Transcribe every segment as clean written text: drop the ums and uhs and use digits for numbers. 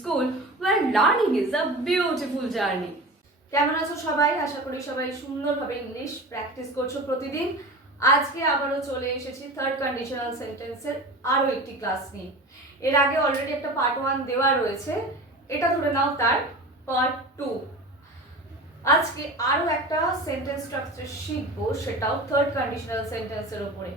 school where learning is a beautiful journey. কেমন আছো সবাই? আশা করি সবাই সুন্দরভাবে ইংলিশ প্র্যাকটিস করছো প্রতিদিন। আজকে আবারও চলে এসেছি থার্ড কন্ডিশনাল সেন্টেন্সের আরও একটি ক্লাস নিয়ে। এর আগে অলরেডি একটা পার্ট 1 দেওয়া রয়েছে, এটা ধরে নাও তার পার্ট 2। আজকে আরও একটা সেন্টেন্স স্ট্রাকচার শিখবো, সেটাও থার্ড কন্ডিশনাল সেন্টেন্সের উপরে।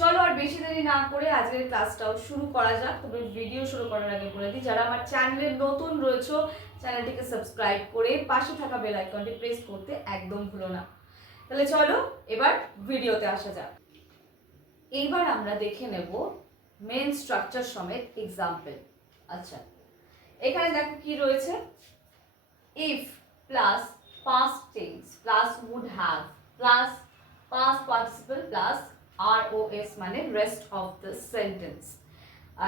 চলো আর বেশি দেরি না করে আজকের ক্লাসটাও শুরু করা যাক। তবে ভিডিও শুরু করার আগে বলে দিই, যারা আমার চ্যানেলে নতুন রয়েছে চ্যানেলটিকে সাবস্ক্রাইব করে পাশে থাকা বেল আইকনটি প্রেস করতে একদম ভুলো না। তাহলে চলো এবার ভিডিওতে আসা যাক। এইবার আমরা দেখে নেব মেন স্ট্রাকচার সমেত এক্সাম্পল। আচ্ছা, এখানে দেখো কি রয়েছে, if plus past tense plus would have plus past participle plus ROS মানে রেস্ট অফ দ্য সেন্টেন্স।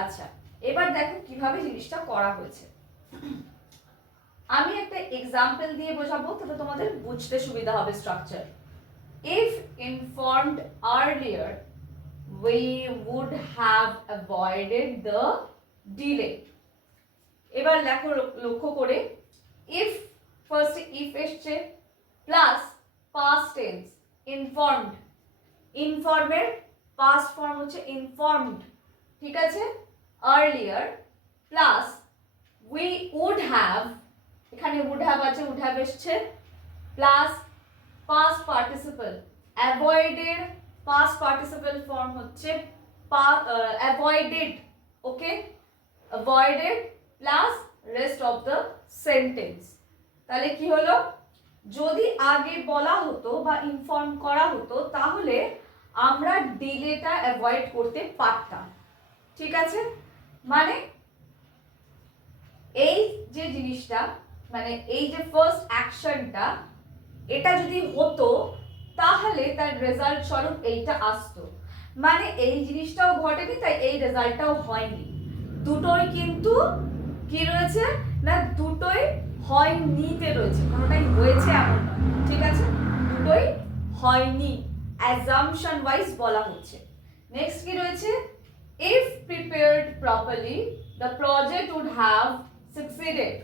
আচ্ছা, এবার দেখো কিভাবে জিনিসটা করা হয়েছে। আমি একটা এক্সাম্পল দিয়ে বোঝাবো, তাহলে তোমাদের বুঝতে সুবিধা হবে structure. If informed earlier we would have avoided the delay. এবার দেখো লক্ষ্য করে, ইফ ফার্স্ট ইফ এসছে প্লাস পাস্ট টেন্স ইনফর্মড, ইনফর্মের পাস্ট ফর্ম হচ্ছে ইনফর্মড, ঠিক আছে, earlier plus we would have, এখানে উড হ্যাভ আছে, উড হ্যাভ এসছে plus past participle, avoided past participle form হচ্ছে avoided, okay, avoided plus rest of the sentence. তাহলে কি হলো, যদি আগে বলা হতো বা ইনফর্ম করা হতো তাহলে আমরা ডিলেটা অ্যাভয়েড করতে পারতাম, ঠিক আছে। মানে এই যে জিনিসটা, মানে এই যে ফার্স্ট অ্যাকশনটা, এটা যদি হতো তাহলে তার রেজাল্ট স্বরূপ এইটা আসতো। মানে এই জিনিসটাও ঘটেনি, তাই এই রেজাল্টটাও হয়নি। দুটোই কিন্তু কি রয়েছে না, দুটোই হয়নিতে রয়েছে, কোনোটাই হয়েছে এমন নয়, ঠিক আছে, দুটোই হয়নি অ্যাজাম্পশন ওয়াইজ বলা হচ্ছে। নেক্সট কি রয়েছে, if prepared properly the project would have succeeded.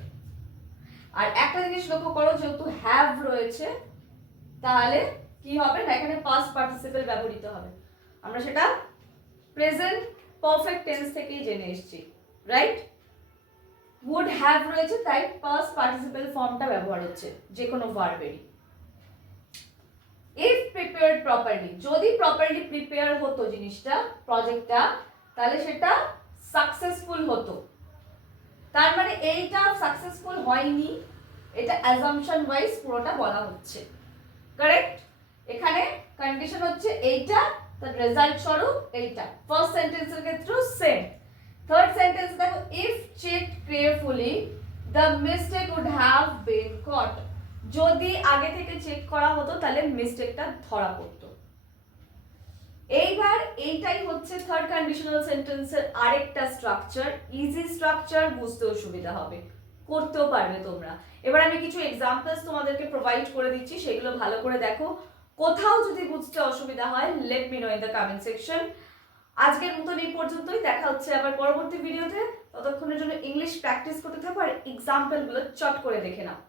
আর একটা জিনিস লক্ষ্য করো, যেহেতু হ্যাভ রয়েছে তাহলে কি হবে না, এখানে পাস্ট পার্টিসিপল ব্যবহৃত হবে। আমরা সেটা প্রেজেন্ট পারফেক্ট টেন্স থেকেই জেনে এসেছি, রাইট। would have রয়েছে তাই পাস্ট পার্টিসিপল ফর্মটা ব্যবহার হচ্ছে যে কোনো ভার্বেরই। if prepared properly, যদি প্রপারলি প্রিপেয়ার হতো জিনিসটা, প্রজেক্টটা, তাহলে সেটা সাকসেসফুল হতো। তার মানে এইটা সাকসেসফুল হয়নি, এটা অ্যাজাম্পশন ওয়াইজ পুরোটা বলা হচ্ছে, কারেক্ট। এখানে কন্ডিশন হচ্ছে এইটা, তার রেজাল্ট স্বরূপ এইটা। ফার্স্ট সেন্টেন্সের ক্ষেত্রেও সেম। থার্ড সেন্টেন্স দেখো, if checked carefully the mistake would have been caught. যদি আগে থেকে চেক করা হতো তাহলে মিস্টেকটা ধরা পড়তো। এইবার এইটাই হচ্ছে থার্ড কন্ডিশনাল সেন্টেন্সের আরেকটা স্ট্রাকচার, ইজি স্ট্রাকচার, বুঝতেও সুবিধা হবে, করতেও পারবে তোমরা। এবার আমি কিছু এক্সাম্পলস তোমাদেরকে প্রোভাইড করে দিচ্ছি, সেগুলো ভালো করে দেখো। কোথাও যদি বুঝতে অসুবিধা হয় let me no in the comment section. আজকের মতন এই পর্যন্তই, দেখা হচ্ছে আবার পরবর্তী ভিডিওতে। ততক্ষণের জন্য ইংলিশ প্র্যাকটিস করতে থাকো আর এক্সাম্পলগুলো চট করে দেখে নাও।